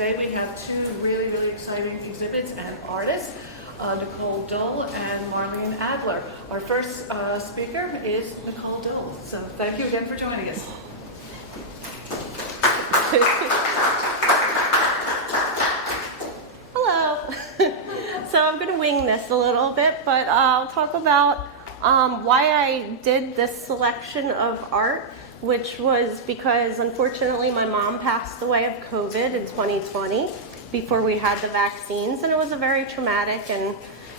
Today we have two really exciting exhibits and artists, Nicole and Marlene Adler. Our first speaker is Nicole. So thank you again for joining us. Hello. So I'm going to wing this a little bit, but I'll talk about why I did this selection of art, which was because unfortunately my mom passed away of COVID in 2020 before we had the vaccines, and it was a very traumatic and,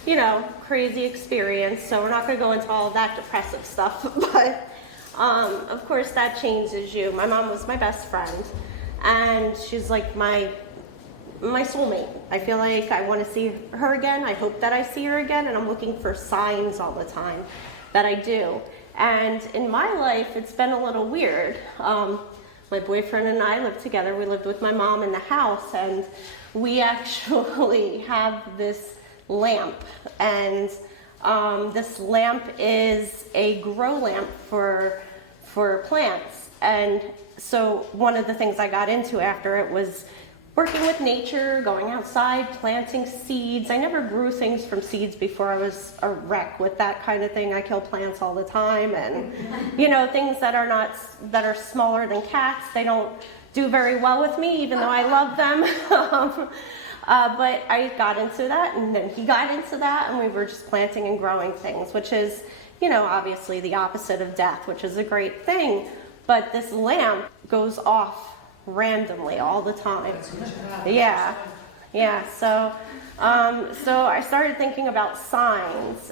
you know, crazy experience. So we're not going to go into all of that depressive stuff, but of course that changes you. My mom was my best friend, and she's like my soulmate. I feel like I want to see her again. I hope that I see her again, and I'm looking for signs all the time that I do. And in my life, it's been a little weird. My boyfriend and I lived together. We lived with my mom in the house, and we actually have this lamp. And this lamp is a grow lamp for plants. And so one of the things I got into after it was working with nature, going outside, planting seeds. I never grew things from seeds before. I was a wreck with that kind of thing. I kill plants all the time, and you know, things that are smaller than cats, they don't do very well with me, even though I love them. But I got into that, and then he got into that, and we were just planting and growing things, which is, you know, obviously the opposite of death, which is a great thing. But this lamp goes off randomly all the time. Yeah. So I started thinking about signs.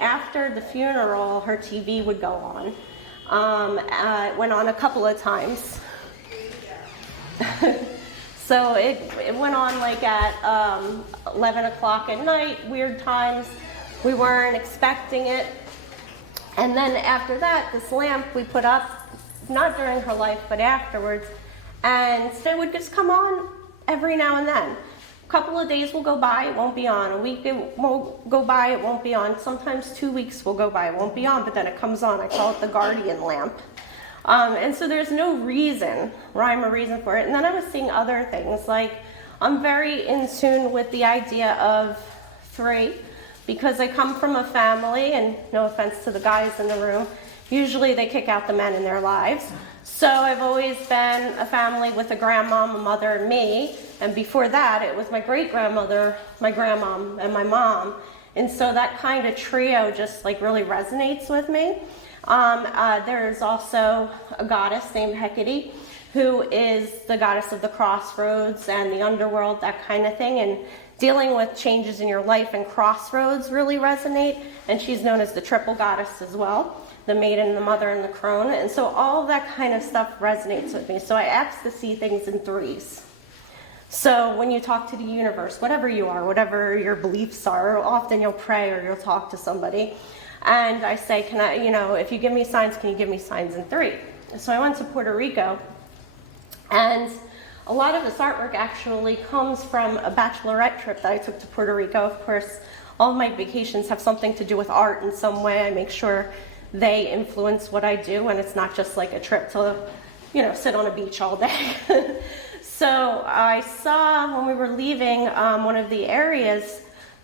After the funeral, her TV would go on. It went on a couple of times. So it went on like at 11 o'clock at night, weird times. We weren't expecting it. And then after that, this lamp we put up, not during her life, but afterwards, and it would just come on every now and then. A couple of days will go by, it won't be on. A week it won't go by, it won't be on. Sometimes 2 weeks will go by, it won't be on, but then it comes on. I call it the guardian lamp. And so there's no rhyme or reason for it. And then I was seeing other things, like I'm very in tune with the idea of 3, because I come from a family, and no offense to the guys in the room, usually they kick out the men in their lives. So I've always been a family with a grandmom, a mother, and me. And before that, it was my great-grandmother, my grandmom, and my mom. And so that kind of trio just like really resonates with me. There's also a goddess named Hecate, who is the goddess of the crossroads and the underworld, that kind of thing. And dealing with changes in your life and crossroads really resonate. And she's known as the triple goddess as well. The maiden, the mother, and the crone. And so all of that kind of stuff resonates with me. So I ask to see things in 3s. So when you talk to the universe, whatever you are, whatever your beliefs are, often you'll pray or you'll talk to somebody. And I say, can I, you know, if you give me signs, can you give me signs in 3? So I went to Puerto Rico, and a lot of this artwork actually comes from a bachelorette trip that I took to Puerto Rico. Of course, all of my vacations have something to do with art in some way. I make sure they influence what I do, and it's not just like a trip to, you know, sit on a beach all day. So I saw when we were leaving one of the areas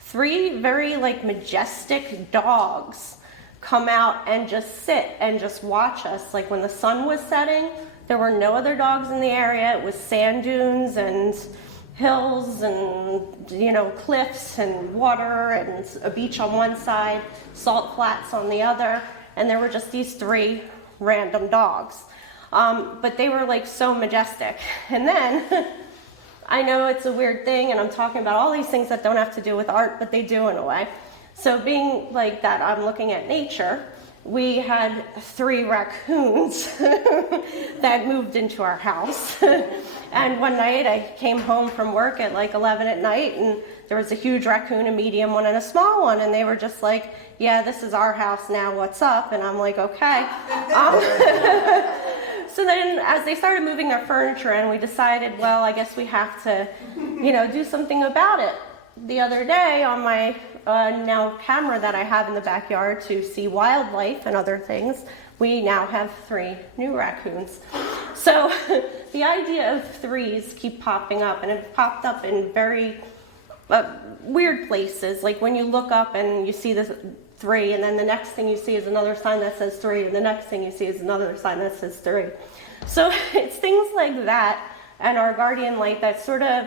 3 very like majestic dogs come out and just sit and just watch us. Like when the sun was setting, there were no other dogs in the area. It was sand dunes and hills and, you know, cliffs and water and a beach on one side, salt flats on the other, and there were just these 3 random dogs. But they were like so majestic. And then, I know it's a weird thing, and I'm talking about all these things that don't have to do with art, but they do in a way. So being like that, I'm looking at nature. We had 3 raccoons that moved into our house. And one night I came home from work at like 11 at night, and there was a huge raccoon, a medium one, and a small one. And they were just like, yeah, this is our house now, what's up? And I'm like, okay. So then as they started moving their furniture in, we decided, well, I guess we have to, you know, do something about it. The other day on my now camera that I have in the backyard to see wildlife and other things, we now have 3 new raccoons. So the idea of 3s keep popping up, and it popped up in very weird places. Like when you look up and you see this 3, and then the next thing you see is another sign that says 3, and the next thing you see is another sign that says 3. So it's things like that and our guardian light that sort of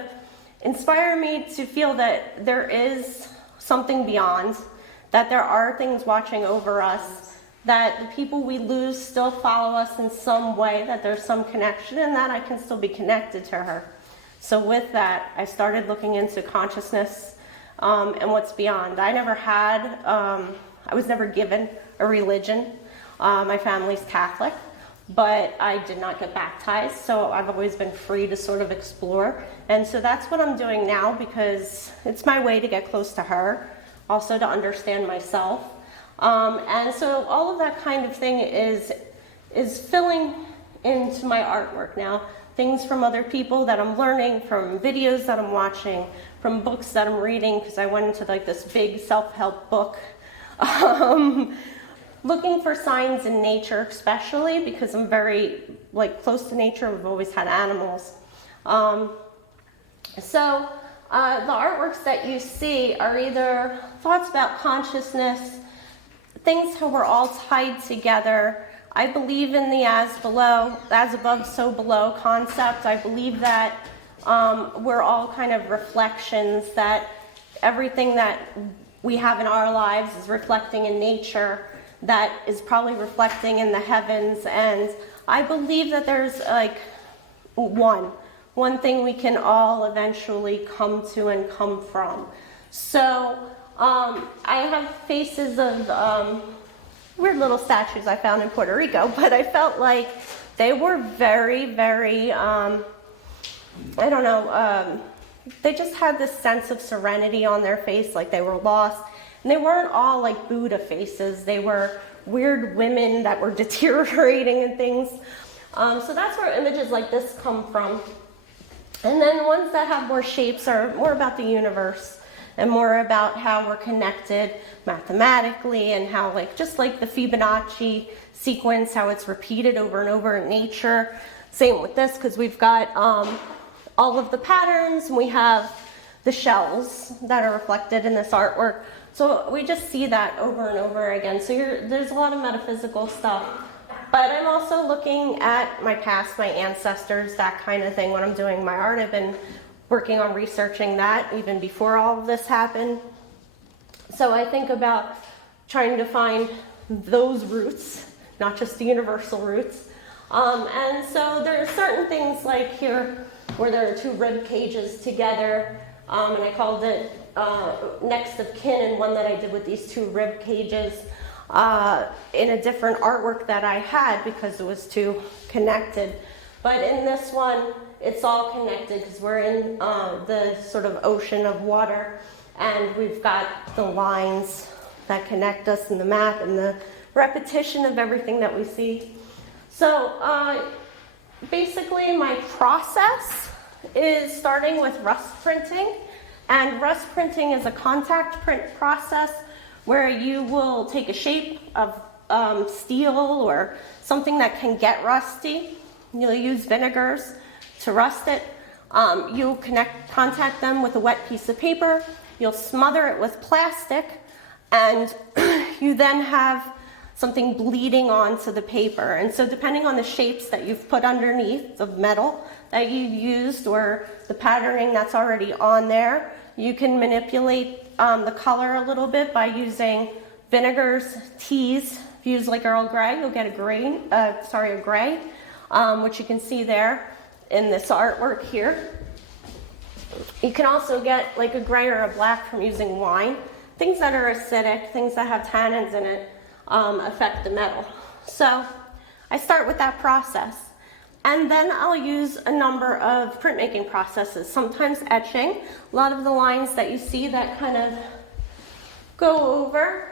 inspire me to feel that there is something beyond, that there are things watching over us, that the people we lose still follow us in some way, that there's some connection, and that I can still be connected to her. So with that, I started looking into consciousness and what's beyond. I was never given a religion. My family's Catholic, but I did not get baptized, so I've always been free to sort of explore. And so that's what I'm doing now, because it's my way to get close to her, also to understand myself. And so all of that kind of thing is filling into my artwork now. Things from other people that I'm learning, from videos that I'm watching, from books that I'm reading, because I went into like this big self-help book. Looking for signs in nature, especially because I'm very like close to nature. We've always had animals. So the artworks that you see are either thoughts about consciousness, things how we're all tied together. I believe in the as above, so below concept. I believe that we're all kind of reflections, that everything that we have in our lives is reflecting in nature, that is probably reflecting in the heavens. And I believe that there's like one thing we can all eventually come to and come from. So I have faces of weird little statues I found in Puerto Rico, but I felt like they were very, very, they just had this sense of serenity on their face, like they were lost. And they weren't all like Buddha faces. They were weird women that were deteriorating and things. So that's where images like this come from. And then ones that have more shapes are more about the universe and more about how we're connected mathematically, and how like just like the Fibonacci sequence, how it's repeated over and over in nature. Same with this, because we've got all of the patterns, and we have the shells that are reflected in this artwork. So we just see that over and over again. So there's a lot of metaphysical stuff. But I'm also looking at my past, my ancestors, that kind of thing. When I'm doing my art, I've been working on researching that even before all of this happened. So I think about trying to find those roots, not just the universal roots. And so there are certain things like here where there are 2 rib cages together, and I called it next of kin, and one that I did with these 2 rib cages in a different artwork that I had because it was too connected. But in this one, it's all connected because we're in the sort of ocean of water, and we've got the lines that connect us in the map and the repetition of everything that we see. So basically my process is starting with rust printing. And rust printing is a contact print process where you will take a shape of steel or something that can get rusty. You'll use vinegars to rust it. You'll contact them with a wet piece of paper, you'll smother it with plastic, and you then have something bleeding onto the paper. And so depending on the shapes that you've put underneath of metal that you've used, or the patterning that's already on there, you can manipulate the color a little bit by using vinegars, teas. If you use like Earl Grey, you'll get a gray, which you can see there in this artwork here. You can also get like a gray or a black from using wine. Things that are acidic, things that have tannins in it, affect the metal. So I start with that process. And then I'll use a number of printmaking processes, sometimes etching. A lot of the lines that you see that kind of go over,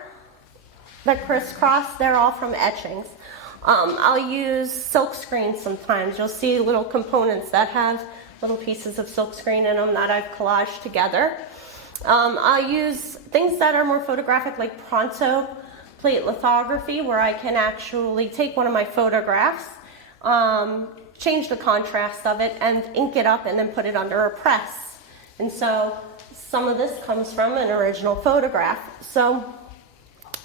that crisscross, they're all from etchings. I'll use silk screen sometimes. You'll see little components that have little pieces of silk screen in them that I've collaged together. I'll use things that are more photographic, like pronto plate lithography, where I can actually take one of my photographs, change the contrast of it, and ink it up and then put it under a press. And so some of this comes from an original photograph. So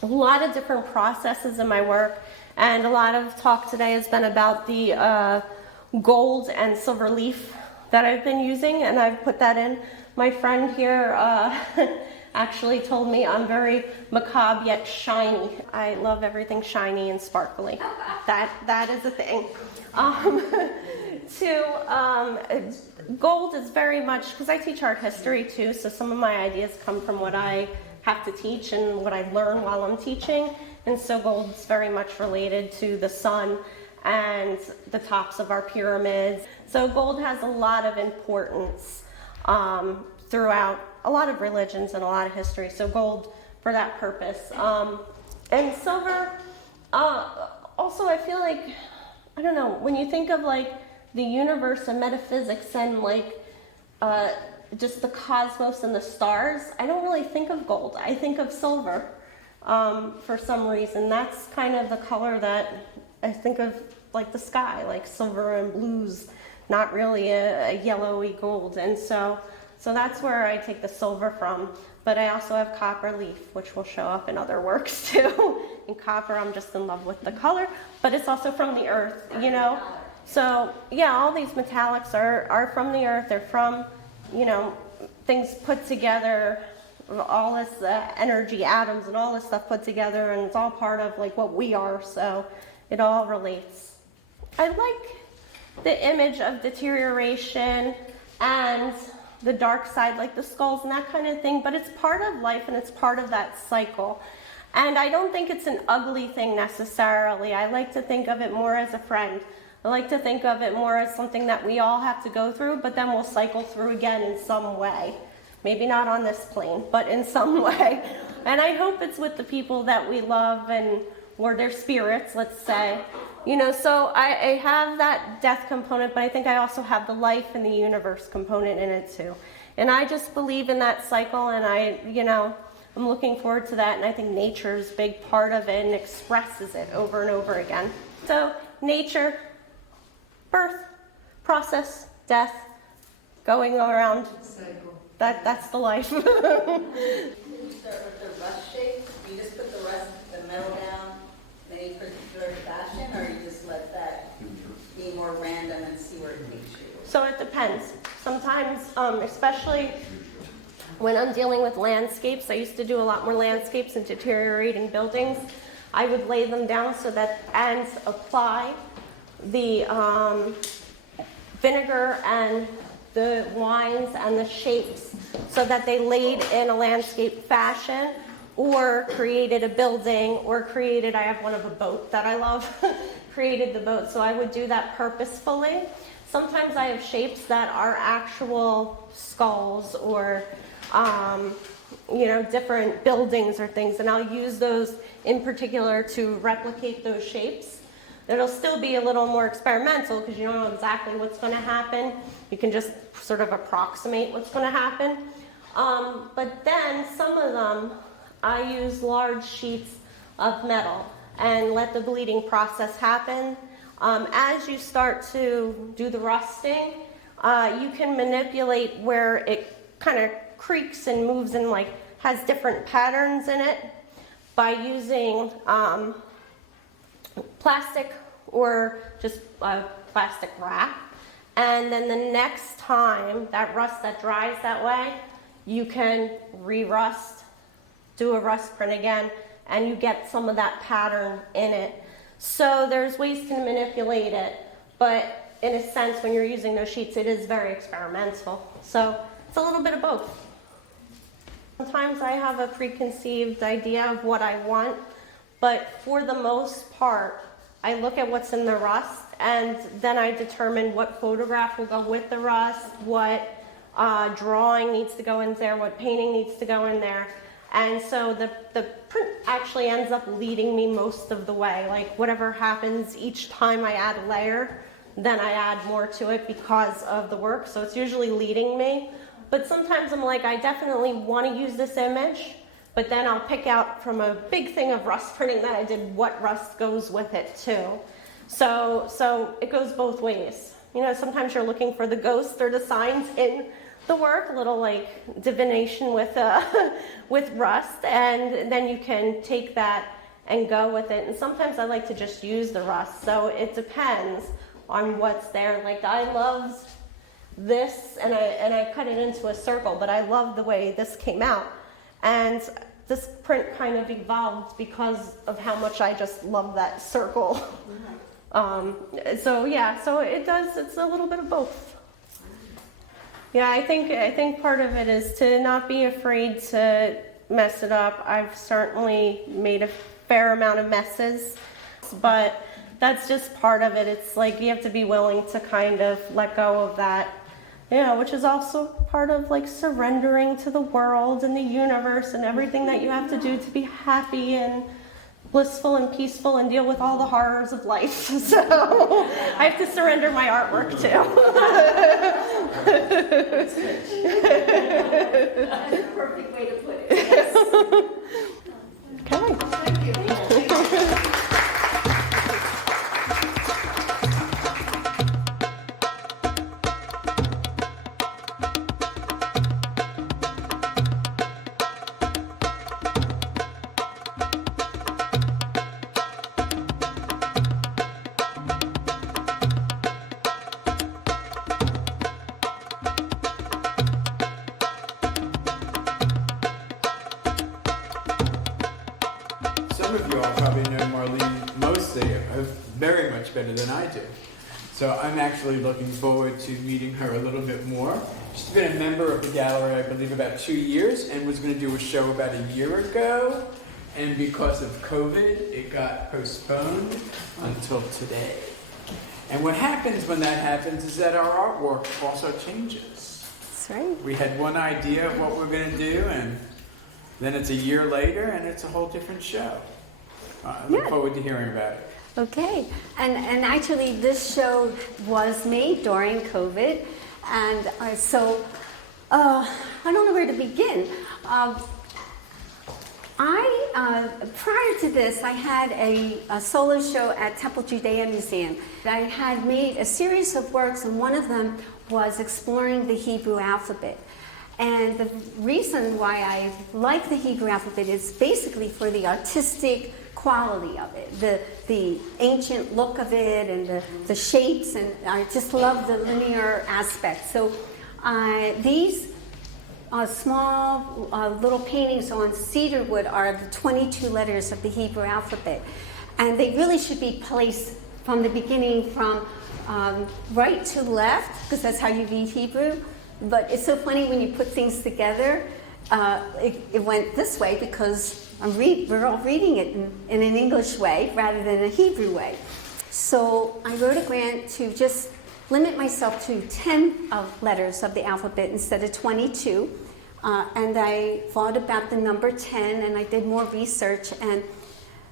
a lot of different processes in my work, and a lot of talk today has been about the gold and silver leaf that I've been using, and I've put that in. My friend here actually told me I'm very macabre yet shiny. I love everything shiny and sparkly. That is a thing. Gold is very much, because I teach art history too, so some of my ideas come from what I have to teach and what I've learned while I'm teaching. And so gold is very much related to the sun and the tops of our pyramids. So gold has a lot of importance throughout a lot of religions and a lot of history. So gold for that purpose. And silver, also I feel like, I don't know, when you think of like the universe and metaphysics and like just the cosmos and the stars, I don't really think of gold. I think of silver for some reason. That's kind of the color that I think of, like the sky, like silver and blues, not really a yellowy gold. And so that's where I take the silver from. But I also have copper leaf, which will show up in other works too. In copper, I'm just in love with the color, but it's also from the earth, you know? So yeah, all these metallics are from the earth. They're from, you know, things put together, all this energy, atoms and all this stuff put together, and it's all part of like what we are, so it all relates. I like the image of deterioration and the dark side, like the skulls and that kind of thing, but it's part of life and it's part of that cycle. And I don't think it's an ugly thing necessarily. I like to think of it more as a friend. I like to think of it more as something that we all have to go through, but then we'll cycle through again in some way. Maybe not on this plane, but in some way. And I hope it's with the people that we love, and or their spirits, let's say. You know, so I have that death component, but I think I also have the life and the universe component in it too. And I just believe in that cycle, and I'm looking forward to that, and I think nature is a big part of it and expresses it over and over again. So nature, birth, process, death, going around. That's the life. You start with the rust shape. You just put the metal down in any particular fashion, or you just let that be more random and see where it takes you? So it depends. Sometimes, especially when I'm dealing with landscapes, I used to do a lot more landscapes and deteriorating buildings. I would lay them down so that, and apply the vinegar and the wines and the shapes so that they laid in a landscape fashion, or created a building, or created, I have one of a boat that I love, created the boat. So I would do that purposefully. Sometimes I have shapes that are actual skulls or different buildings or things, and I'll use those in particular to replicate those shapes. It'll still be a little more experimental because you don't know exactly what's going to happen. You can just sort of approximate what's going to happen. But then some of them, I use large sheets of metal and let the bleeding process happen. As you start to do the rusting, you can manipulate where it kind of creaks and moves and like has different patterns in it by using plastic or just plastic wrap. And then the next time that rust that dries that way, you can re-rust, do a rust print again, and you get some of that pattern in it. So there's ways to manipulate it, but in a sense, when you're using those sheets, it is very experimental. So it's a little bit of both. Sometimes I have a preconceived idea of what I want, but for the most part, I look at what's in the rust, and then I determine what photograph will go with the rust, what drawing needs to go in there, what painting needs to go in there. And so the print actually ends up leading me most of the way. Like whatever happens each time I add a layer, then I add more to it because of the work. So it's usually leading me. But sometimes I'm like, I definitely want to use this image, but then I'll pick out from a big thing of rust printing that I did what rust goes with it too. So it goes both ways. You know, sometimes you're looking for the ghost or the signs in the work, a little like divination with with rust, and then you can take that and go with it. And sometimes I like to just use the rust, so it depends on what's there. Like I loved this, and I cut it into a circle, but I love the way this came out. And this print kind of evolved because of how much I just love that circle. So yeah, so it's a little bit of both. Yeah, I think part of it is to not be afraid to mess it up. I've certainly made a fair amount of messes, but that's just part of it. It's like you have to be willing to kind of let go of that, you know, which is also part of like surrendering to the world and the universe and everything that you have to do to be happy and blissful and peaceful and deal with all the horrors of life. So I have to surrender my artwork too. That's a perfect way to put it. Yes. Okay. Thank you. Some of you all probably know Marlene mostly, very much better than I do. So I'm actually looking forward to meeting her a little bit more. She's been a member of the gallery, I believe, about 2 years, and was going to do a show about a year ago. And because of COVID, it got postponed until today. And what happens when that happens is that our artwork also changes. That's right. We had one idea of what we're going to do, and then it's a year later, and it's a whole different show. I look forward to hearing about it. Okay, and actually this show was made during COVID, and so I don't know where to begin. Prior to this, I had a solo show at Temple Judea Museum. I had made a series of works, and one of them was exploring the Hebrew alphabet. And the reason why I like the Hebrew alphabet is basically for the artistic quality of it, the ancient look of it, and the shapes, and I just love the linear aspect. So these small little paintings on cedar wood are the 22 letters of the Hebrew alphabet, and they really should be placed from the beginning, from right to left, because that's how you read Hebrew. But it's so funny when you put things together, it went this way because we're all reading it in an English way rather than a Hebrew way. So I wrote a grant to just limit myself to 10 letters of the alphabet instead of 22. And I thought about the number 10, and I did more research, and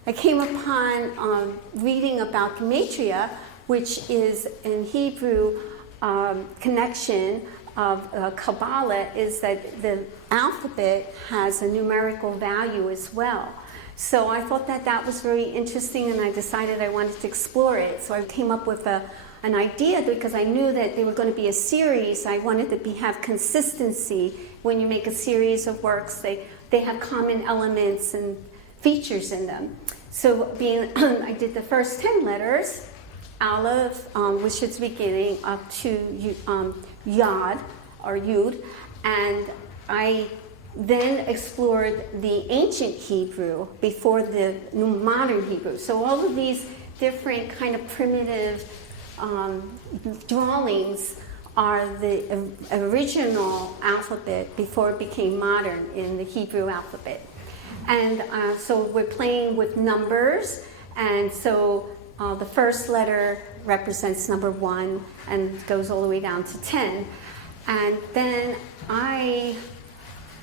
I came upon reading about gematria, which is in Hebrew connection of Kabbalah, is that the alphabet has a numerical value as well. So I thought that was very interesting, and I decided I wanted to explore it. So I came up with a an idea, because I knew that they were going to be a series. I wanted to have consistency. When you make a series of works, they have common elements and features in them. So I did the first 10 letters, Aleph, which is beginning, up to Yod, or Yud, and I then explored the ancient Hebrew before the modern Hebrew. So all of these different kind of primitive drawings are the original alphabet before it became modern in the Hebrew alphabet. And so we're playing with numbers, and so the first letter represents number 1 and goes all the way down to 10. And then I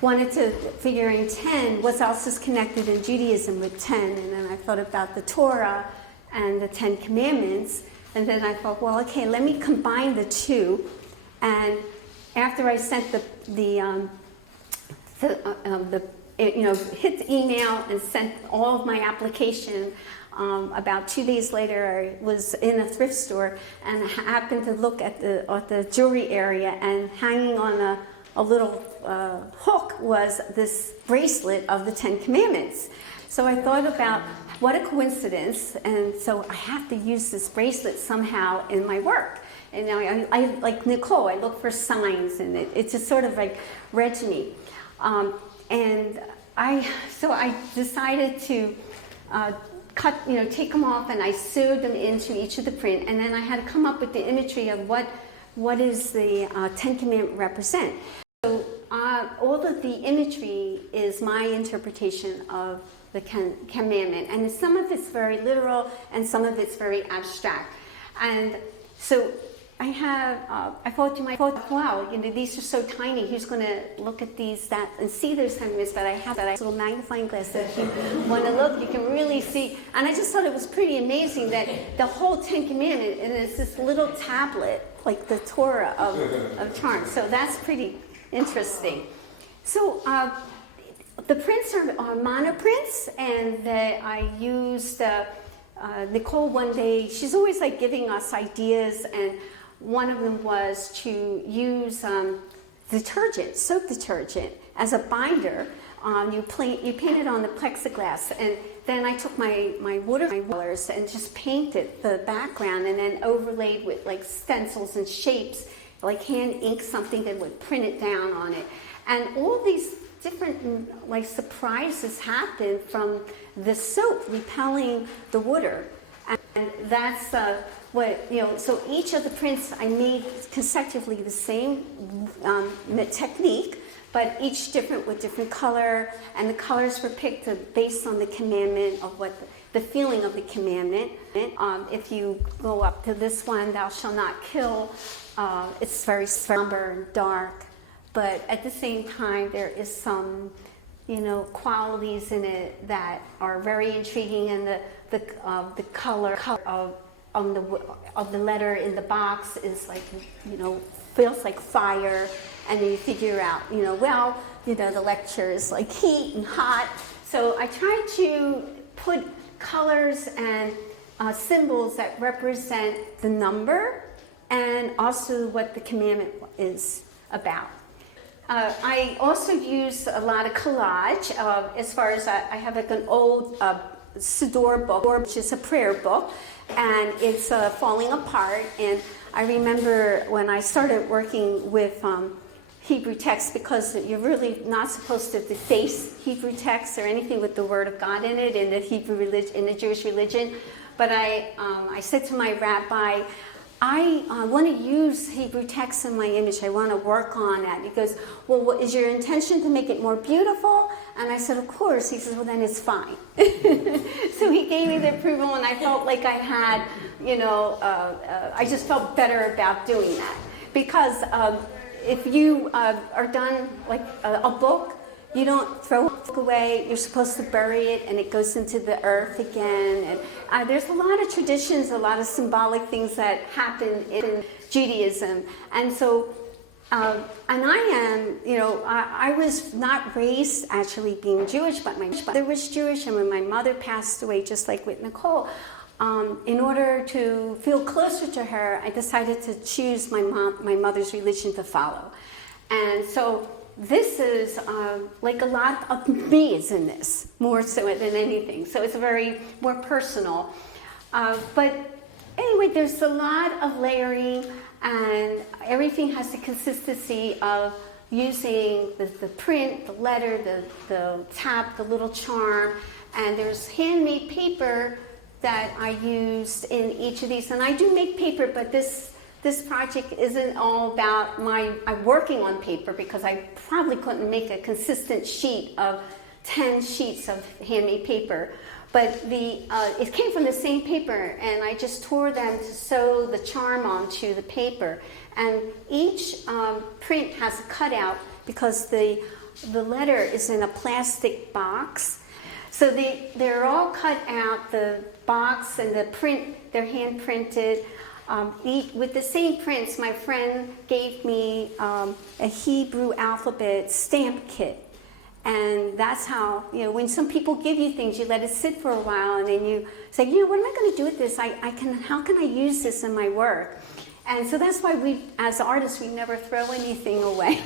wanted to figure in 10, what else is connected in Judaism with 10? And then I thought about the Torah and the 10 Commandments. And then I thought, well, okay, let me combine the two. And after I sent hit the email and sent all of my application, about 2 days later, I was in a thrift store and happened to look at the jewelry area, and hanging on a little hook was this bracelet of the 10 Commandments. So I thought about what a coincidence, and so I have to use this bracelet somehow in my work. And now I like Nicole, I look for signs, and it's just sort of like read to me. So I decided to take them off, and I sewed them into each of the print, and then I had to come up with the imagery of what is the 10 Commandment represent. So all of the imagery is my interpretation of the commandment, and some of it's very literal and some of it's very abstract. And so I thought to myself, wow, these are so tiny. Who's going to look at these, and see those sentiments? But I have that little magnifying glass that if you want to look, you can really see. And I just thought it was pretty amazing that the whole 10 Commandments, and it's this little tablet, like the Torah of charms. So that's pretty interesting. So the prints are monoprints, and I used Nicole one day. She's always like giving us ideas, and one of them was to use detergent, soap detergent, as a binder. You paint it on the plexiglass, and then I took my watercolors and just painted the background, and then overlaid with like stencils and shapes, like hand ink something that would print it down on it. And all these different like surprises happen from the soap repelling the water. And that's so each of the prints I made consecutively the same technique, but each different with different color, and the colors were picked based on the commandment of what the feeling of the commandment. If you go up to this one, thou shalt not kill, it's very somber and dark, but at the same time there is some qualities in it that are very intriguing, and the color of the letter in the box is like feels like fire, and then you figure out the lecture is like heat and hot. So I try to put colors and symbols that represent the number and also what the commandment is about. I also use a lot of collage as far as I have like an old Siddur book, which is a prayer book, and it's falling apart. And I remember when I started working with Hebrew text, because you're really not supposed to deface Hebrew text or anything with the Word of God in it in the Hebrew religion, in the Jewish religion. But I said to my rabbi, I want to use Hebrew text in my image. I want to work on that. He goes, well, what is your intention to make it more beautiful? And I said, of course. He says, well, then it's fine. So he gave me the approval, and I felt like I had, I just felt better about doing that. Because if you are done like a book, you don't throw a book away. You're supposed to bury it, and it goes into the earth again. And there's a lot of traditions, a lot of symbolic things that happen in Judaism. And so, and I am, I was not raised actually being Jewish, but my mother was Jewish, and when my mother passed away, just like with Nicole, in order to feel closer to her, I decided to choose my mother's religion to follow. And so this is like a lot of me is in this, more so than anything. So it's very more personal. But anyway, there's a lot of layering, and everything has the consistency of using the print, the letter, the tap, the little charm, and there's handmade paper that I used in each of these. And I do make paper, but this project isn't all about I'm working on paper, because I probably couldn't make a consistent sheet of 10 sheets of handmade paper. But it came from the same paper, and I just tore them to sew the charm onto the paper. And each print has a cutout, because the letter is in a plastic box. So they're all cut out, the box and the print, they're hand printed. With the same prints, my friend gave me a Hebrew alphabet stamp kit. And that's how, when some people give you things, you let it sit for a while, and then you say, what am I going to do with this? How can I use this in my work? And so that's why we, as artists, we never throw anything away,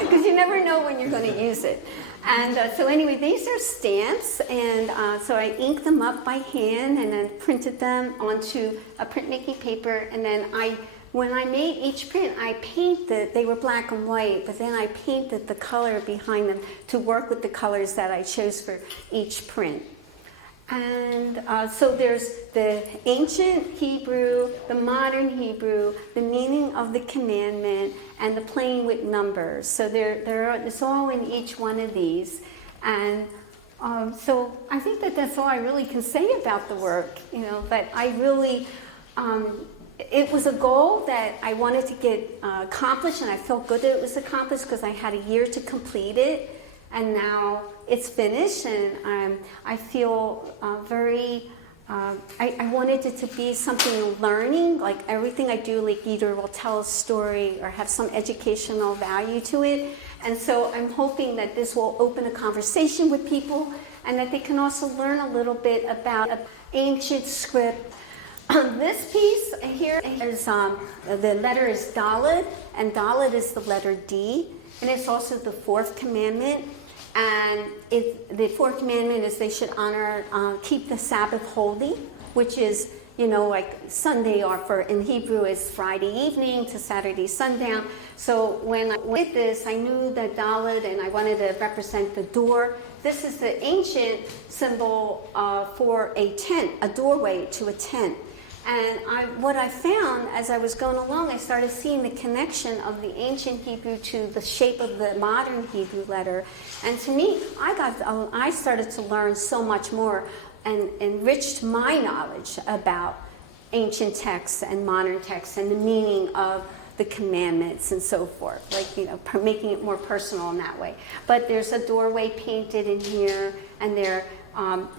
because you never know when you're going to use it. And so anyway, these are stamps, and so I inked them up by hand and then printed them onto a printmaking paper. And then when I made each print, I painted, they were black and white, but then I painted the color behind them to work with the colors that I chose for each print. And so there's the ancient Hebrew, the modern Hebrew, the meaning of the commandment, and the playing with numbers. So it's all in each one of these. And so I think that's all I really can say about the work, but I really, it was a goal that I wanted to get accomplished, and I felt good that it was accomplished because I had a year to complete it. And now it's finished, and I feel I wanted it to be something learning, like everything I do, like either will tell a story or have some educational value to it. And so I'm hoping that this will open a conversation with people, and that they can also learn a little bit about ancient script. This piece here is, the letter is Dalet, and Dalet is the letter D, and it's also the fourth commandment. And the fourth commandment is they should keep the Sabbath holy, which is, like Sunday, or in Hebrew is Friday evening to Saturday sundown. So when I did this, I knew that Dalet, and I wanted to represent the door. This is the ancient symbol for a tent, a doorway to a tent. And what I found as I was going along, I started seeing the connection of the ancient Hebrew to the shape of the modern Hebrew letter. And to me, I started to learn so much more and enriched my knowledge about ancient texts and modern texts and the meaning of the commandments and so forth, like, making it more personal in that way. But there's a doorway painted in here, and there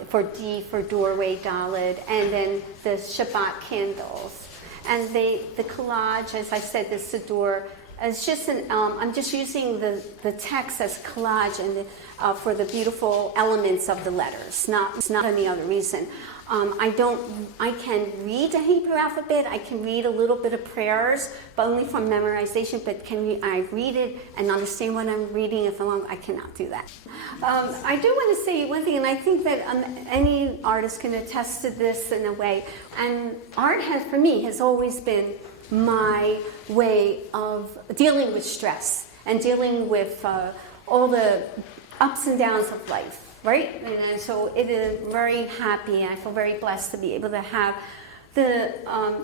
for D for doorway, Dalet, and then the Shabbat candles. And the collage, as I said, the Siddur, it's just I'm just using the text as collage and for the beautiful elements of the letters, not any other reason. I can read the Hebrew alphabet. I can read a little bit of prayers, but only from memorization. But I read it and understand what I'm reading? I cannot do that. I do want to say one thing, and I think that any artist can attest to this in a way. And art for me, has always been my way of dealing with stress and dealing with all the ups and downs of life. Right? And so it is very happy, and I feel very blessed to be able to have the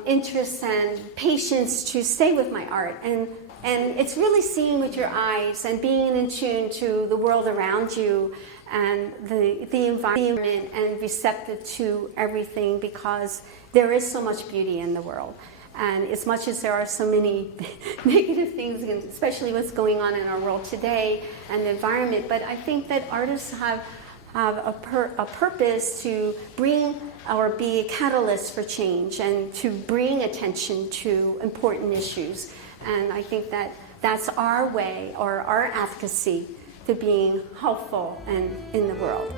interest and patience to stay with my art. And it's really seeing with your eyes and being in tune to the world around you and the environment, and receptive to everything, because there is so much beauty in the world. And as much as there are so many negative things, especially what's going on in our world today and the environment, but I think that artists have a purpose to bring or be a catalyst for change and to bring attention to important issues. And I think that that's our way, or our advocacy, to being helpful and in the world.